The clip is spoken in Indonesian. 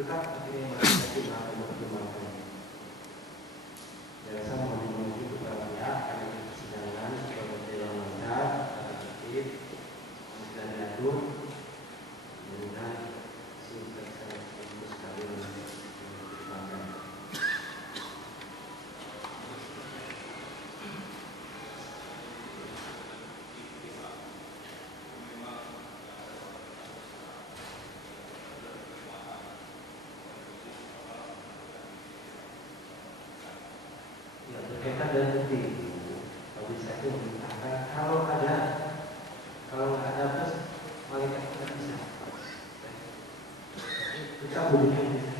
tetap akhirnya masyarakat mempertimbangkan. Saya rasa menuju kepada pihak karena persidangan supaya berjalan lancar, tertib, dan diatur. Mudah-mudahan sudah sangat bagus sekali mempertimbangkan. Ya, berkaitan dengan bukti itu, kalau saya itu memintakan kalau nggak ada terus malaikat tidak bisa. Kita butuhkan bisa.